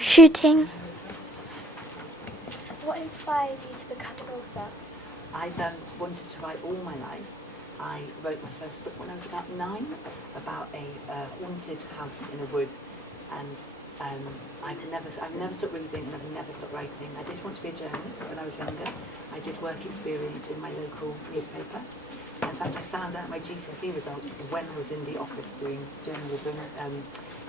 Shooting. What inspired you to become an author? I've wanted to write all my life. I wrote my first book when I was about 9, about a haunted house in a wood, and I've never stopped reading, and I've never stopped writing. I did want to be a journalist when I was younger. I did work experience in my local newspaper. In fact, I found out my GCSE results when I was in the office doing journalism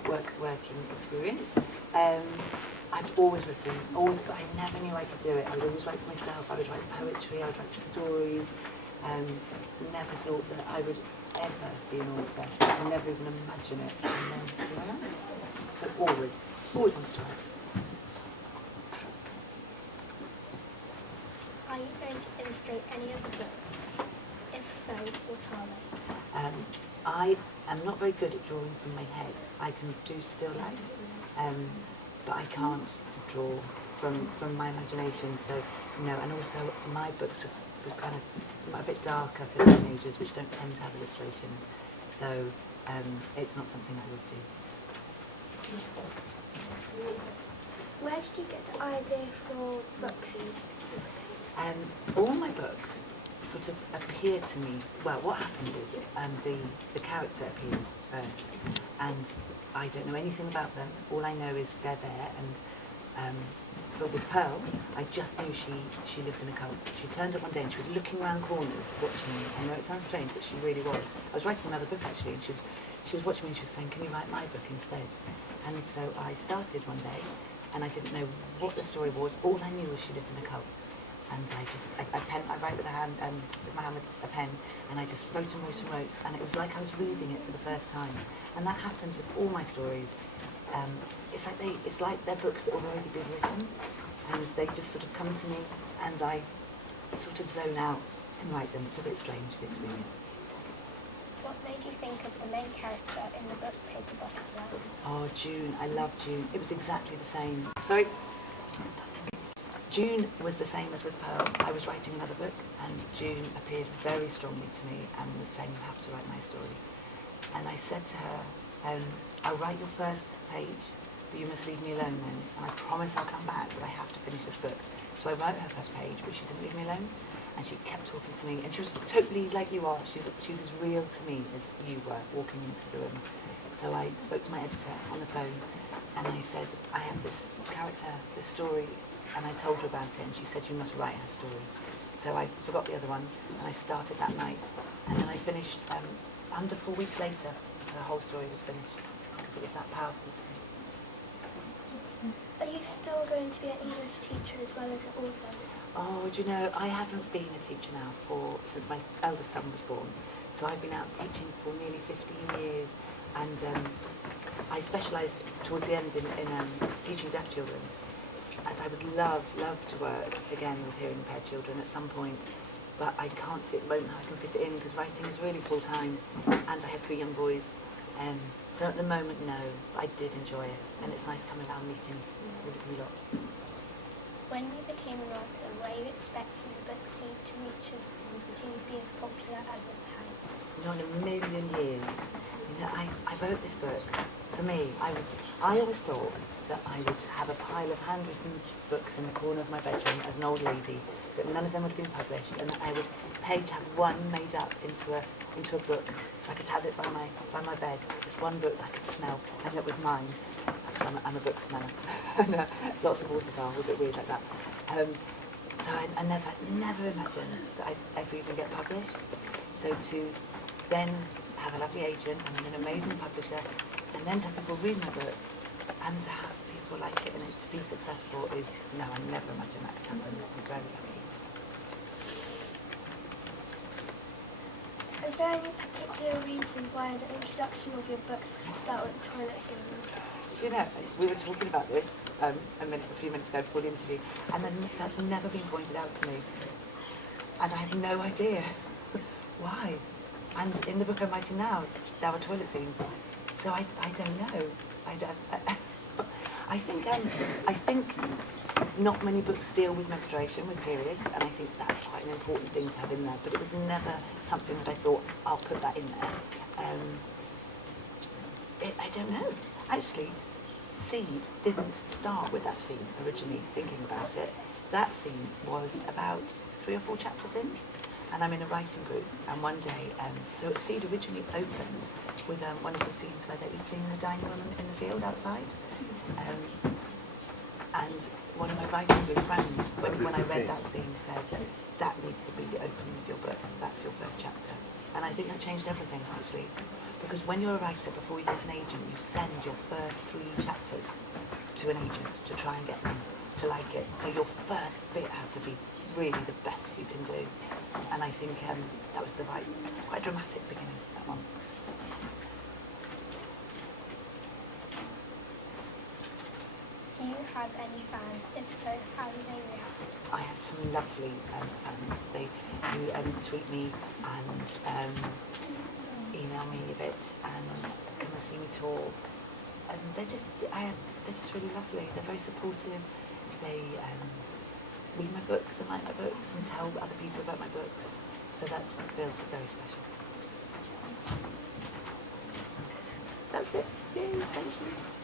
working experience. I've always written, but I never knew I could do it. I would always write for myself. I would write poetry, I would write stories. Never thought that I would ever be an author. I never even imagine it. And then here I am. So always wanted to write. Are you going to illustrate any of the books? If so, what are they? I am not very good at drawing from my head. I can do still life, but I can't draw from my imagination. So no, and also my books are kind of a bit darker for teenagers, which don't tend to have illustrations. So it's not something I would do. Where did you get the idea for Bookseed? All my books sort of appear to me. Well, what happens is the character appears first, and I don't know anything about them. All I know is they're there, and but with Pearl, I just knew she lived in a cult. She turned up one day and she was looking around corners watching me. I know it sounds strange, but she really was. I was writing another book actually, and she was watching me and she was saying, "Can you write my book instead?" And so I started one day, and I didn't know what the story was. All I knew was she lived in a cult. And I write with my hand with a pen, and I just wrote and wrote and wrote, and it was like I was reading it for the first time. And that happens with all my stories. It's like they're books that have already been written, and they just sort of come to me, and I sort of zone out and write them. It's a bit strange, the experience. What made you think of the main character in the book Paper Butterflies? Oh, June. I love June. It was exactly the same. Sorry. June was the same as with Pearl. I was writing another book, and June appeared very strongly to me and was saying, "You have to write my story." And I said to her, "I'll write your first page, but you must leave me alone then. And I promise I'll come back, but I have to finish this book." So I wrote her first page, but she didn't leave me alone, and she kept talking to me, and she was totally like you are. She was as real to me as you were walking into the room. So I spoke to my editor on the phone, and I said, "I have this character, this story," and I told her about it, and she said, "You must write her story." So I forgot the other one, and I started that night, and then I finished under 4 weeks later. The whole story was finished because it was that powerful to me. Are you still going to be an English teacher as well as an author? Oh, do you know, I haven't been a teacher now since my eldest son was born. So I've been out teaching for nearly 15 years, and I specialised towards the end in teaching deaf children. And I would love to work again with hearing impaired children at some point, but I can't see at the moment how I can fit it in because writing is really full time, and I have 3 young boys. So at the moment, no, but I did enjoy it, and it's nice coming around meeting with you lot. When you became an author, were you expecting Bookseed to be as popular as it has? Not in a million years. You know, I wrote this book. For me, I always thought that I would have a pile of handwritten books in the corner of my bedroom as an old lady, that none of them would have been published, and that I would pay to have one made up into a book, so I could have it by my bed, just one book that I could smell, and it was mine, because I'm a book smeller. Lots of authors are a bit weird like that. So I never imagined that I'd ever even get published. So to then have a lovely agent and an amazing publisher, and then to have people read my book, and to have people like it and it to be successful I never imagined that could happen. I'm very lucky. Is there any particular reason why the introduction of your books start with toilet scenes? You know, we were talking about this a few minutes ago before the interview, and then that's never been pointed out to me. And I had no idea why. And in the book I'm writing now, there are toilet scenes. So I don't know. I think not many books deal with menstruation, with periods, and I think that's quite an important thing to have in there. But it was never something that I thought, I'll put that in there. I don't know. Actually, Seed didn't start with that scene originally, thinking about it. That scene was about 3 or 4 chapters in, and I'm in a writing group, and one day, so Seed originally opened with one of the scenes where they're eating in the dining room in the field outside. And one of my writing group friends, when I read that scene, said, that needs to be the opening of your book, that's your first chapter. And I think that changed everything, actually. Because when you're a writer, before you get an agent, you send your first 3 chapters to an agent to try and get them to like it. So your first bit has to be really the best you can do. And I think that was the right, quite dramatic beginning, that one. Do you have any fans? If so, how do they react? I have some lovely fans. Who tweet me and email me a bit and come and see me talk. And they're just really lovely. They're very supportive. They read my books and like my books and tell other people about my books. So that feels very special. That's it. Yay, thank you.